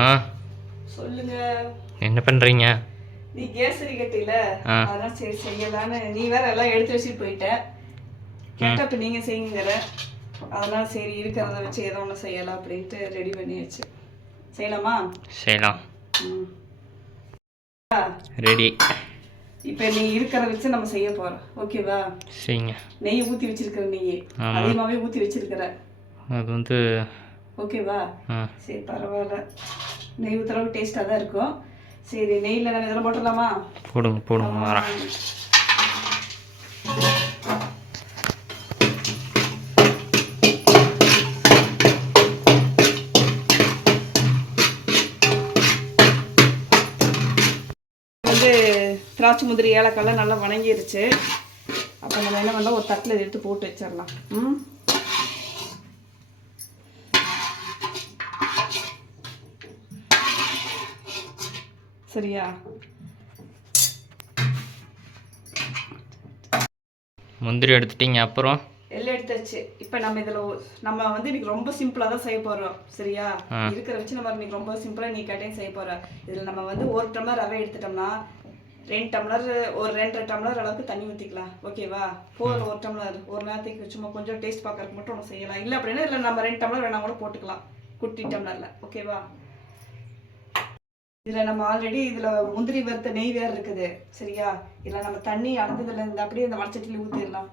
ஆ சொல்லுங்க. என்ன பண்ணுறீங்க? நீ கேசரி கட்டில அதான் சரி செய்யலான்னு. நீ வேற எல்லாம் எடுத்து வச்சுட்டு போயிட்ட. கேட்டா இப்போ நீங்கள் செய்யுங்கிற. அதனால சரி இருக்கிறத வச்சு ஏதோ ஒன்று செய்யலாம் அப்படின்ட்டு ரெடி பண்ணியாச்சு. செய்யலாமா? செய்யலாம். ம் ரெடி. இப்போ நீ இருக்கிறத வச்சு நம்ம செய்ய போகிறோம். ஓகேவா? செய்யுங்க. நெய் ஊற்றி வச்சிருக்கிற நெய் அதிகமாகவே ஊற்றி வச்சிருக்கிற. அது வந்து ஓகேவா? சரி பரவாயில்ல. நெய் ஊற்றுறவுக்கு டேஸ்ட்டாக தான் இருக்கும். சரி நெய்யில் நம்ம இதெல்லாம் போட்டுடலாமா? போடுங்க போடுங்க வரேன். வந்து திராட்சை முந்திரி ஏலக்காய்லாம் நல்லா வணங்கிருச்சு. அப்போ நம்ம என்ன பண்ணலாம், ஒரு தட்டில் எடுத்து போட்டு வச்சிடலாம். சரியா? முந்திரி எடுத்துட்டீங்க, அப்புறம் எல்லாம் எடுத்தாச்சு. இப்போ நம்ம இதில் நம்ம வந்து இன்னைக்கு ரொம்ப சிம்பிளாக தான் செய்ய போகிறோம். சரியா? இருக்கிற வச்சு நம்ம இன்னைக்கு ரொம்ப சிம்பிளாக நீ கேட்டையும் செய்ய போகிறோம். இதில் நம்ம வந்து 1 டம்ளர் ரவை எடுத்துட்டோம்னா 2 டம்ளர் ஒரு 2.5 டம்ளர் அளவுக்கு தண்ணி ஊற்றிக்கலாம். ஓகேவா? போதும் 1 டம்ளர். ஒரு நேரத்துக்கு சும்மா கொஞ்சம் டேஸ்ட் பார்க்கறதுக்கு மட்டும் ஒன்று செய்யலாம். இல்லை அப்படின்னா இல்லை நம்ம 2 டம்ளர் வேணா கூட போட்டுக்கலாம் குட்டி டம்ளரில். ஓகேவா? இதில் நம்ம ஆல்ரெடி இதில் முந்திரி வறுத்த நெய் வேறு இருக்குது. சரியா? இல்லை நம்ம தண்ணி அளந்ததில் இந்த அப்படியே இந்த வடச்சட்டியில் ஊற்றிடலாம்.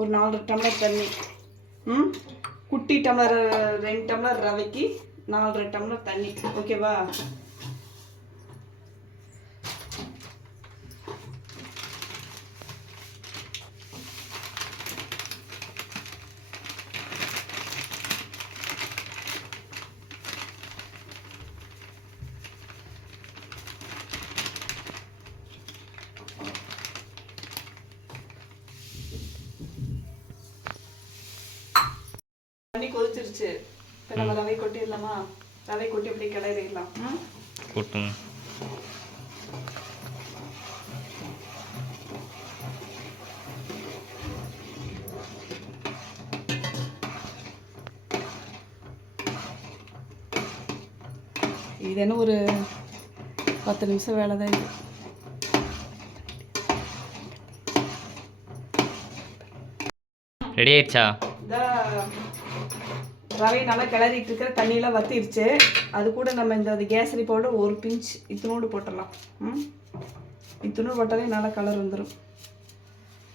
ஒரு 4 டம்ளர் தண்ணி. குட்டி டம்ளர் 2 டம்ளர் ரவைக்கு 4 டம்ளர் தண்ணி. ஓகேவா? தண்ணி கொதிச்சிருச்சு. இப்போ நம்ம ரவை கொட்டிடலாமா? ரவை கொட்டி அப்படியே கிளறிடலாம். கொட்டுங்க. இது என்ன ஒரு 10 நிமிஷம் வேலை தான் இது. ரெடி ஆயிடுச்சா? ரவை நல்லா கிளறிட்டு இருக்கிற தண்ணியெல்லாம் வற்றிருச்சு. அது கூட நம்ம இந்த கேசரி பவுடர் ஒரு பிஞ்ச் இத்தினோடு போட்டுடலாம். இத்தினோடு போட்டாலே நல்லா கலர் வந்துடும்.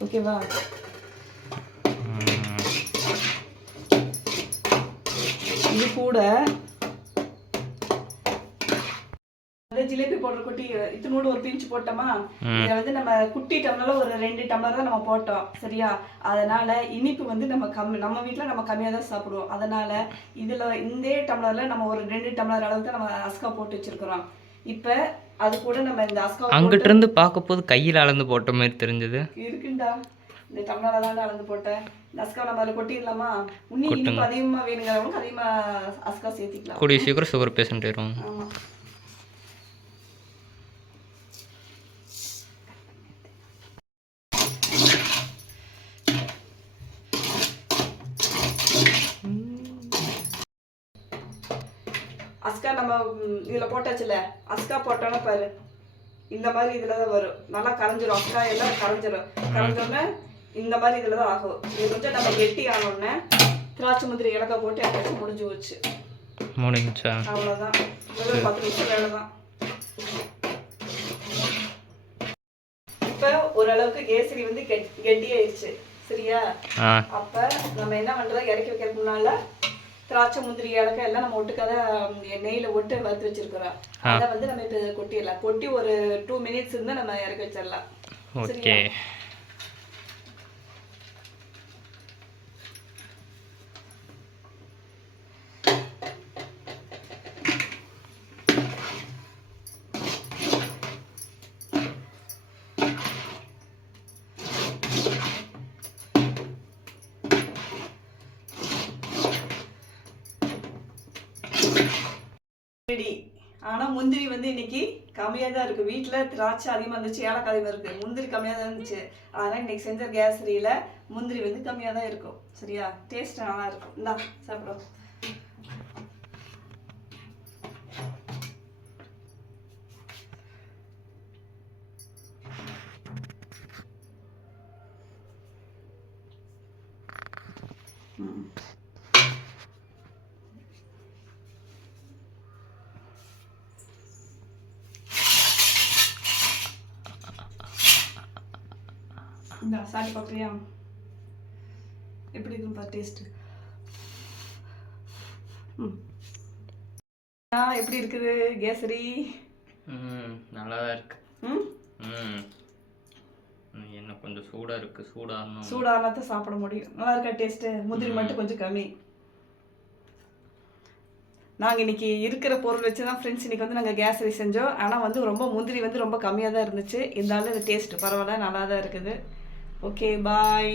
ஓகேவா? இது கூட ஜிலேபி பவுடர் கொட்டி இத்தினோடு ஒரு பிஞ்சு போட்டோமா. இதை வந்து நம்ம குட்டி டம்ளர்ல ஒரு 2 டம்ளர் தான் நம்ம போட்டோம். சரியா? அதனால இனிப்பு வந்து நம்ம வீட்டில் நம்ம கம்மியாக தான் சாப்பிடுவோம். அதனால இதில் இந்த டம்ளர்ல நம்ம ஒரு 2 டம்ளர் அளவுக்கு நம்ம அஸ்கா போட்டு வச்சிருக்கிறோம். இப்போ அது கூட நம்ம இந்த அஸ்கா அங்கிட்ட இருந்து பார்க்க போது கையில் அளந்து போட்ட மாதிரி தெரிஞ்சது. இருக்குண்டா, இந்த டம்ளர் தான் அளந்து போட்டேன். இந்த அஸ்கா நம்ம அதில் கொட்டிடலாமா? இன்னும் இனிப்பு அதிகமாக வேணுங்கிறவங்களுக்கு அதிகமாக அஸ்கா சேர்த்திக்கலாம். கூடிய சீக்கிரம் சுகர் பேஷண்ட் ஆயிரும். ஆமாம். அஸ்கா நம்ம இதில் போட்டாச்சுல, அஸ்கா போட்டோன்னா பாரு இந்த மாதிரி இதில் தான் வரும். நல்லா கரைஞ்சிரும். அஸ்கா எல்லாம் கரைஞ்சோடனே இந்த மாதிரி இதில் தான் ஆகும். இது கொஞ்சம் நம்ம கெட்டி ஆனோடனே திராட்சை முந்திரி ஏலக்காய் போட்டு எப்போச்சும் முடிஞ்சு போச்சு. முடிஞ்சா அவ்வளோதான். 10 நிமிஷம் வேலை தான். இப்போ ஓரளவுக்கு கேசரி வந்து கெட்டியாயிடுச்சு. சரியா? அப்போ நம்ம என்ன பண்ணுறோம், இறக்கி வைக்கிறதுக்கு முன்னால் திராட்சை முந்திரி ஏலக்காய் எல்லாம் நம்ம ஒட்டுக்காத நெய்யில் ஒட்டு வறுத்து வச்சிருக்கிறோம். அதை வந்து நம்ம இப்போ கொட்டிடலாம். கொட்டி ஒரு 2 மினிட்ஸ் இருந்தால் நம்ம இறக்கி வச்சிடலாம். ஓகே. ரெடி. ஆனால் முந்திரி வந்து இன்னைக்கு கம்மியாக தான் இருக்குது. வீட்டில் திராட்சை அதிகமாக இருந்துச்சு, ஏலக்காய் அதிகமாக இருக்குது, முந்திரி கம்மியாக தான் இருந்துச்சு. அதனால் இன்னைக்கு செஞ்ச கேசரியில் முந்திரி வந்து கம்மியாக தான் இருக்கும். சரியா? டேஸ்ட் நல்லா இருக்கும். இந்தா சாப்பிடும். இந்த சாப்பிட்டு பார்க்குறியா? எப்படி இருக்குன்னு பாரு டேஸ்ட்டு. எப்படி இருக்குது கேசரி? நல்லா தான் இருக்கு. ம் என்ன கொஞ்சம் சூடாக இருக்குது, சூடாகணும். சூடானா தான் சாப்பிட முடியும். நல்லா இருக்கா டேஸ்ட்டு? முந்திரி மட்டும் கொஞ்சம் கம்மி. நாங்கள் இன்றைக்கி இருக்கிற பொருள் வச்சு தான் ஃப்ரெண்ட்ஸ் இன்றைக்கி வந்து நாங்கள் கேசரி செஞ்சோம். ஆனால் வந்து ரொம்ப முந்திரி வந்து ரொம்ப கம்மியாக தான் இருந்துச்சு. இருந்தாலும் இந்த டேஸ்ட்டு பரவாயில்ல, நல்லா தான் இருக்குது. ஓகே, பாய்.